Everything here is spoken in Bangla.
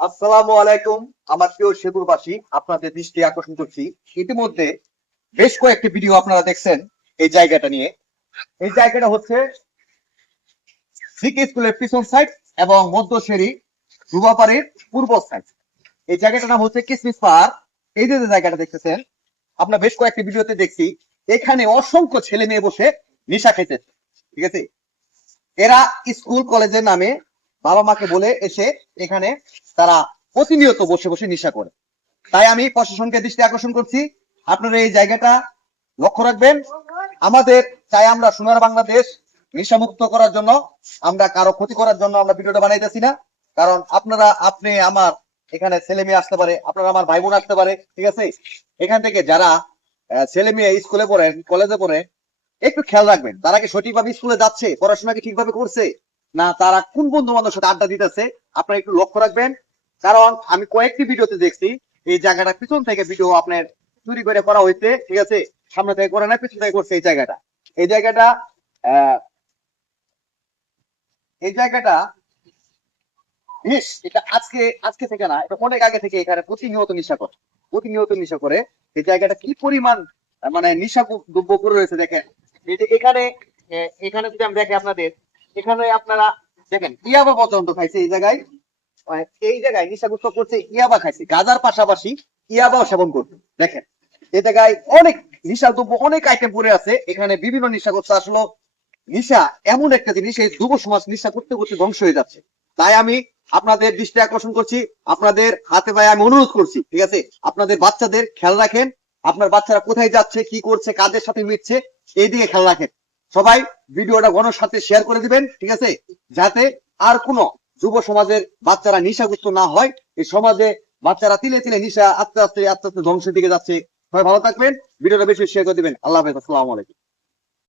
আসসালামু আলাইকুম। আমার প্রিয় সেতুবাসী, আপনাদের দৃষ্টি আকর্ষণ করছি, ইতিমধ্যে বেশ কয়েকটি ভিডিও আপনারা দেখছেন এই জায়গাটা নিয়ে। এই জায়গাটা হচ্ছে সিকে স্কুলের পিছন সাইড এবং মধ্যশেরি যুবাপাড়ির পূর্ব সাইড। এই জায়গাটার নাম হচ্ছে কিসমিস পার্ক। এই যে জায়গাটা দেখতেছেন, আপনার বেশ কয়েকটি ভিডিওতে দেখছি এখানে অসংখ্য ছেলে মেয়ে বসে নেশা খাইতেছে। ঠিক আছে, এরা স্কুল কলেজের নামে বাবা মাকে বলে এসে এখানে তারা প্রতিনিয়ত বসে বসে নেশা করে। তাই আমি প্রশাসনকে দৃষ্টি আকর্ষণ করছি, আপনারা এই জায়গাটা লক্ষ্য রাখবেন। আমাদের চাই আমরা সোনার বাংলাদেশ নেশা মুক্ত করার জন্য, আমরা কারো ক্ষতি করার জন্য আমরা ভিডিওটা বানাইতেছি না। কারণ আপনি আমার এখানে ছেলে মেয়ে আসতে পারে, আপনারা আমার ভাই বোন আসতে পারে। ঠিক আছে, এখান থেকে যারা ছেলে মেয়ে স্কুলে পড়েন, কলেজে পড়ে, একটু খেয়াল রাখবেন তারা কি সঠিকভাবে স্কুলে যাচ্ছে, পড়াশোনা কি ঠিকভাবে করছে, না তারা কোন বন্ধু বান্ধবের সাথে আড্ডা দিতেছে, আপনারা একটু লক্ষ্য রাখবেন। কারণ আমি কয়েকটি ভিডিওতে দেখছি এই জায়গাটা পিছন থেকে ভিডিও আপনার চুরি করে করা হয়েছে। ঠিক আছে, সামনে থেকে করে না, পিছন থেকে করছে। এই জায়গাটা আহ এই জায়গাটা বেশ, এটা আজকে আজকে থেকে না, এটা অনেক আগে থেকে এখানে প্রতিনিয়ত নেশা করে। এই জায়গাটা কি পরিমাণ মানে নেশা দ্রব্য করে রয়েছে দেখেন। এই যে এখানে এখানে যদি আমি দেখি আপনাদের, এখানে আপনারা দেখেন ইয়াবা পর্যন্ত খাইছে এই জায়গায়। এই জায়গায় নেশাগ্রস্ত করছে, ইয়াবা খাইছে, গাঁজার পাশাপাশি ইয়াবাও সেবন করছে। দেখেন এই জায়গায় অনেক নেশা দ্রব্য, অনেক আইটেম পড়ে আছে। এখানে বিভিন্ন নেশাগ্রস্ত, আসলে নেশা এমন একটা জিনিস, এই যুব সমাজ নেশা করতে করতে ধ্বংস হয়ে যাচ্ছে। তাই আমি আপনাদের দৃষ্টি আকর্ষণ করছি, আপনাদের হাতে পায়ে আমি অনুরোধ করছি, ঠিক আছে, আপনাদের বাচ্চাদের খেয়াল রাখেন। আপনার বাচ্চারা কোথায় যাচ্ছে, কি করছে, কাদের সাথে মিশছে, এই দিকে খেয়াল রাখেন। সবাই ভিডিওটা গণের সাথে শেয়ার করে দিবেন, ঠিক আছে, যাতে আর কোনো যুব সমাজের বাচ্চারা নেশাগ্রস্ত না হয়। এই সমাজে বাচ্চারা তিলে তিলে নেশা আস্তে আস্তে ধ্বংসের দিকে যাচ্ছে। সবাই ভালো থাকবেন, ভিডিওটা বেশি শেয়ার করে দিবেন। আল্লাহ হাফেজ, আসসালামু আলাইকুম।